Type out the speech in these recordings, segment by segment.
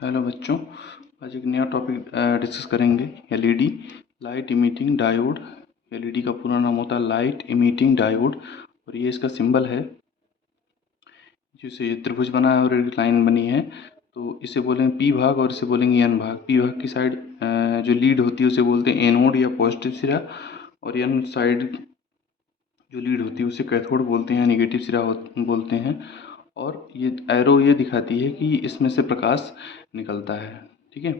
Hello बच्चों, आज एक नया टॉपिक डिस्कस करेंगे। LED, light emitting diode. LED का पूरा नाम होता है लाइट इमिटिंग डायोड और ये इसका सिंबल है। जिसे त्रिभुज बना है और एक लाइन बनी है, तो इसे बोलेंगे पी भाग और इसे बोलेंगे एन भाग। पी भाग की साइड जो लीड होती है उसे बोलते हैं एनोड या पॉजिटिव सिरा, और एन साइड जो लीड होती है उसे कैथोड बोलते हैं, निगेटिव सिरा बोलते हैं। और ये एरो ये दिखाती है कि इसमें से प्रकाश निकलता है। ठीक है,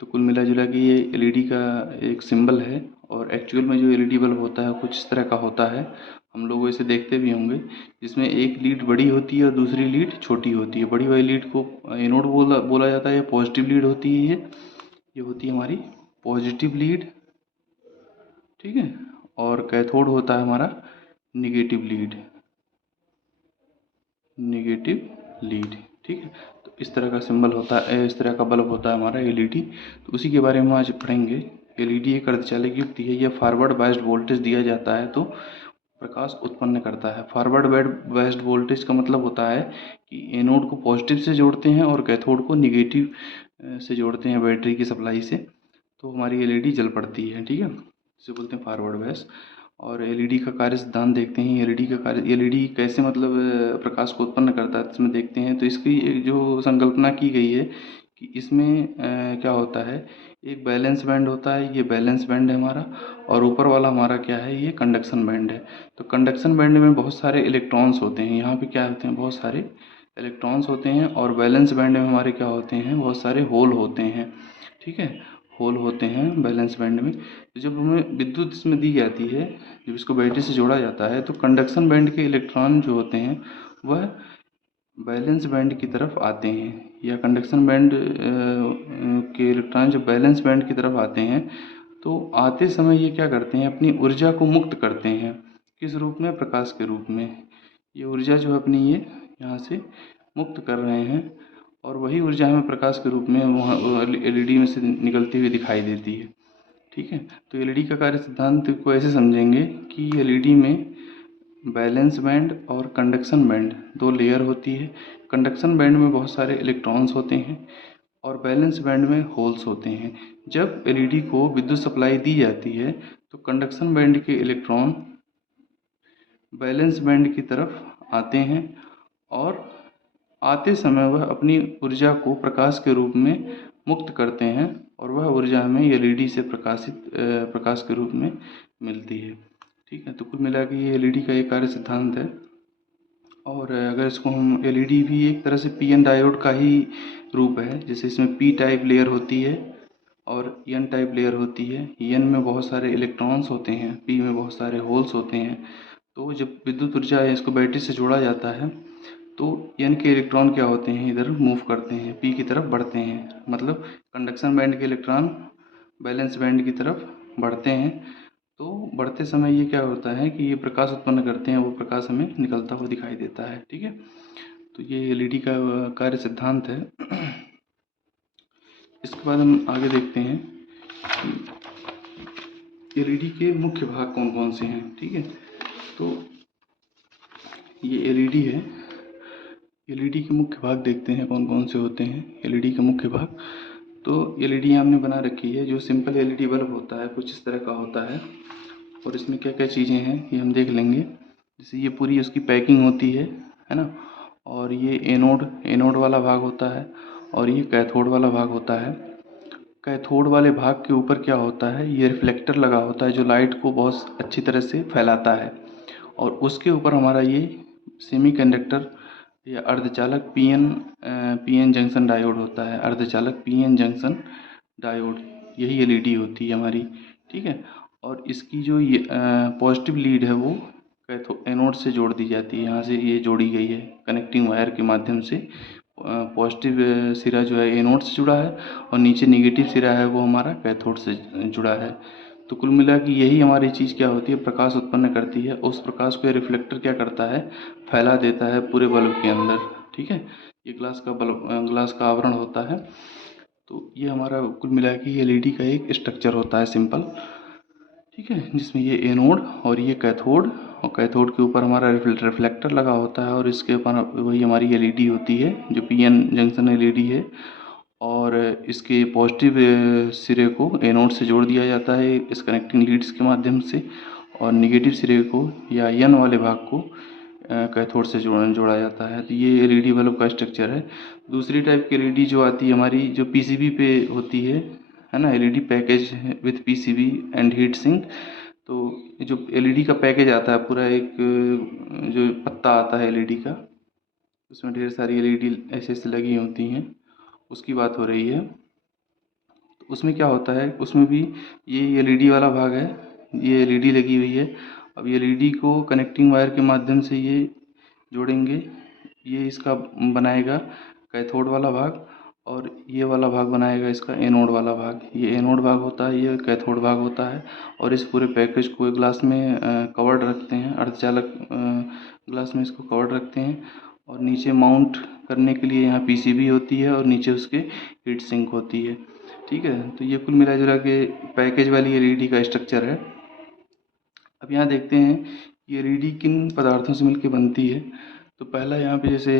तो कुल मिला जुला के ये एलईडी का एक सिंबल है। और एक्चुअल में जो एलईडी बल्ब होता है कुछ इस तरह का होता है, हम लोग इसे देखते भी होंगे, जिसमें एक लीड बड़ी होती है और दूसरी लीड छोटी होती है। बड़ी वाली लीड को एनोड बोला जाता है, या पॉजिटिव लीड होती है। ये होती है हमारी पॉजिटिव लीड। ठीक है, और कैथोड होता है हमारा निगेटिव लीड। ठीक है, तो इस तरह का सिंबल होता है, इस तरह का बल्ब होता है हमारा एलईडी। तो उसी के बारे में आज पढ़ेंगे। एलईडी एक अर्धचालक युक्ति है। यह फॉरवर्ड बायस्ड वोल्टेज दिया जाता है तो प्रकाश उत्पन्न करता है। फॉरवर्ड बायस्ड वोल्टेज का मतलब होता है कि एनोड को पॉजिटिव से जोड़ते हैं और कैथोड को निगेटिव से जोड़ते हैं बैटरी की सप्लाई से, तो हमारी एलईडी जल पड़ती है। ठीक है, इसे बोलते हैं फॉरवर्ड बायस। और एलईडी का कार्य सिद्धांत देखते हैं। एलईडी का कार्य, एलईडी कैसे मतलब प्रकाश को उत्पन्न करता है इसमें देखते हैं। तो इसकी एक जो संकल्पना की गई है कि इसमें क्या होता है, एक बैलेंस बैंड होता है, ये बैलेंस बैंड है हमारा, और ऊपर वाला हमारा क्या है, ये कंडक्शन बैंड है। तो कंडक्शन बैंड में बहुत सारे इलेक्ट्रॉन्स होते हैं, यहाँ पे क्या होते हैं, बहुत सारे इलेक्ट्रॉन्स होते हैं। और बैलेंस बैंड में हमारे क्या होते हैं, बहुत सारे होल होते हैं। ठीक है, होल होते हैं बैलेंस बैंड में। तो जब हमें विद्युत इसमें दी जाती है, जब इसको बैटरी से जोड़ा जाता है, तो कंडक्शन बैंड के इलेक्ट्रॉन जो होते हैं वह बैलेंस बैंड की तरफ आते हैं, या कंडक्शन बैंड के इलेक्ट्रॉन जब बैलेंस बैंड की तरफ आते हैं तो आते समय ये क्या करते हैं, अपनी ऊर्जा को मुक्त करते हैं। किस रूप में, प्रकाश के रूप में। ये ऊर्जा जो है अपनी ये यहाँ से मुक्त कर रहे हैं, और वही ऊर्जा हमें प्रकाश के रूप में वहाँ एलईडी में से निकलती हुई दिखाई देती है। ठीक है, तो एलईडी का कार्य सिद्धांत को ऐसे समझेंगे कि एलईडी में बैलेंस बैंड और कंडक्शन बैंड दो लेयर होती है। कंडक्शन बैंड में बहुत सारे इलेक्ट्रॉन्स होते हैं और बैलेंस बैंड में होल्स होते हैं। जब एलईडी को विद्युत सप्लाई दी जाती है तो कंडक्शन बैंड के इलेक्ट्रॉन बैलेंस बैंड की तरफ आते हैं, और आते समय वह अपनी ऊर्जा को प्रकाश के रूप में मुक्त करते हैं, और वह ऊर्जा हमें एलईडी से प्रकाश के रूप में मिलती है। ठीक है, तो कुल मिला के ये एलईडी का एक कार्य सिद्धांत है। और अगर इसको हम, एलईडी भी एक तरह से पीएन डायोड का ही रूप है। जैसे इसमें पी टाइप लेयर होती है और एन टाइप लेयर होती है। एन में बहुत सारे इलेक्ट्रॉन्स होते हैं, पी में बहुत सारे होल्स होते हैं। तो जब विद्युत ऊर्जा है इसको बैटरी से जोड़ा जाता है तो एन के इलेक्ट्रॉन क्या होते हैं, इधर मूव करते हैं, पी की तरफ बढ़ते हैं। मतलब कंडक्शन बैंड के इलेक्ट्रॉन बैलेंस बैंड की तरफ बढ़ते हैं। तो बढ़ते समय ये क्या होता है कि ये प्रकाश उत्पन्न करते हैं, वो प्रकाश हमें निकलता हुआ दिखाई देता है। ठीक है, तो ये एलईडी का कार्य सिद्धांत है। इसके बाद हम आगे देखते हैं कि एलईडी के मुख्य भाग कौन कौन से हैं। ठीक है, तो ये एलईडी है। एलईडी के मुख्य भाग देखते हैं कौन कौन से होते हैं। एलईडी के मुख्य भाग, तो एलईडी हमने बना रखी है। जो सिंपल एलईडी बल्ब होता है कुछ इस तरह का होता है, और इसमें क्या क्या चीज़ें हैं ये हम देख लेंगे। जैसे ये पूरी उसकी पैकिंग होती है ना। और ये एनोड वाला भाग होता है, और ये कैथोड वाला भाग होता है। कैथोड वाले भाग के ऊपर क्या होता है, ये रिफ्लेक्टर लगा होता है जो लाइट को बहुत अच्छी तरह से फैलाता है। और उसके ऊपर हमारा ये सेमीकंडक्टर या अर्धचालक पीएन जंक्शन डायोड होता है। अर्धचालक पीएन जंक्शन डायोड, यही एलईडी होती है हमारी। ठीक है, और इसकी जो ये पॉजिटिव लीड है वो एनोड से जोड़ दी जाती है। यहाँ से ये जोड़ी गई है कनेक्टिंग वायर के माध्यम से। पॉजिटिव सिरा जो है एनोड से जुड़ा है, और नीचे निगेटिव सिरा है वो हमारा कैथोड से जुड़ा है। तो कुल मिला कि यही हमारी चीज़ क्या होती है, प्रकाश उत्पन्न करती है। उस प्रकाश को रिफ्लेक्टर क्या करता है, फैला देता है पूरे बल्ब के अंदर। ठीक है, ये ग्लास का आवरण होता है। तो ये हमारा कुल मिला के एलईडी का एक स्ट्रक्चर होता है सिंपल। ठीक है, जिसमें ये एनोड और ये कैथोड, और कैथोड के ऊपर हमारा रिफ्लेक्टर लगा होता है, और इसके ऊपर वही हमारी एलईडी होती है जो पीएन जंक्शन एलईडी है। और इसके पॉजिटिव सिरे को एनोड से जोड़ दिया जाता है इस कनेक्टिंग लीड्स के माध्यम से, और निगेटिव सिरे को या यन वाले भाग को कैथोड से जोड़ा जाता है। तो ये एलईडी बल्ब का स्ट्रक्चर है। दूसरी टाइप की एलईडी जो आती है हमारी, जो पीसीबी पे होती है ना, LED package with PCB and heat sink. तो जो एलईडी का पैकेज आता है पूरा, एक जो पत्ता आता है एलईडी का, उसमें ढेर सारी एलईडी ऐसे ऐसे लगी होती हैं, उसकी बात हो रही है। तो उसमें क्या होता है, उसमें भी ये एलईडी वाला भाग है, ये एलईडी लगी हुई है। अब ये एलईडी को कनेक्टिंग वायर के माध्यम से ये जोड़ेंगे, ये इसका बनाएगा कैथोड वाला भाग, और ये वाला भाग बनाएगा इसका एनोड वाला भाग। ये एनोड भाग होता है, ये कैथोड भाग होता है। और इस पूरे पैकेज को एक ग्लास में कवर्ड रखते हैं, अर्धचालक ग्लास में इसको कवर्ड रखते हैं। और नीचे माउंट करने के लिए यहाँ पीसीबी होती है और नीचे उसके हीट सिंक होती है। ठीक है, तो ये कुल मिला जुला के पैकेज वाली एलईडी का स्ट्रक्चर है। अब यहाँ देखते हैं कि एलईडी किन पदार्थों से मिलकर बनती है। तो पहला यहाँ पे जैसे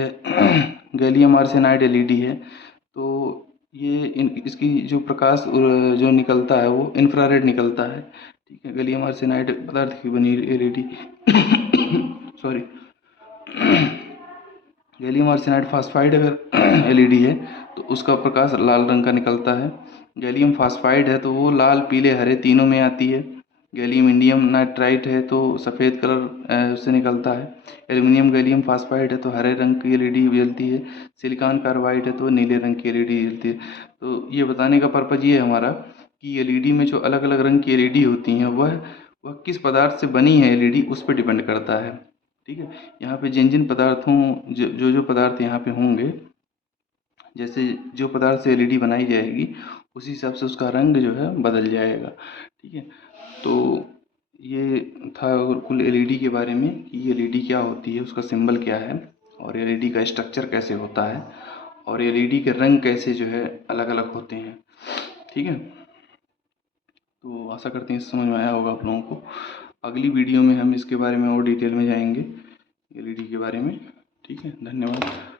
गैलियम आर्सेनाइड एलईडी है। तो ये इसकी जो प्रकाश जो निकलता है वो इंफ्रारेड निकलता है। ठीक है, गैलियम आर्सेनाइड पदार्थ की बनी LED sorry gallium arsenide phosphide अगर एलईडी है तो उसका प्रकाश लाल रंग का निकलता है। गैलियम फास्फाइड है तो वो लाल, पीले, हरे तीनों में आती है। गैलियम इंडियम नाइट्राइट है तो सफ़ेद कलर से निकलता है। एल्युमिनियम गैलियम फास्फाइड है तो हरे रंग की एलईडी जलती है। सिलिकॉन कार्बाइड है तो नीले रंग की एलईडी जलती है। तो ये बताने का पर्पज़ ये है हमारा कि एलईडी में जो अलग अलग रंग की एलईडी होती हैं वह किस पदार्थ से बनी है एलईडी, उस पर डिपेंड करता है। ठीक है, यहाँ पे जिन जिन पदार्थों जो पदार्थ यहाँ पे होंगे, जैसे जो पदार्थ से एलईडी बनाई जाएगी उसी हिसाब से उसका रंग जो है बदल जाएगा। ठीक है, तो ये था कुल एलईडी के बारे में कि एलईडी क्या होती है, उसका सिंबल क्या है, और एलईडी का स्ट्रक्चर कैसे होता है, और एलईडी के रंग कैसे जो है अलग अलग होते हैं। ठीक है, तो आशा करते हैं समझ में आया होगा आप लोगों को। अगली वीडियो में हम इसके बारे में और डिटेल में जाएंगे, एलईडी के बारे में। ठीक है, धन्यवाद।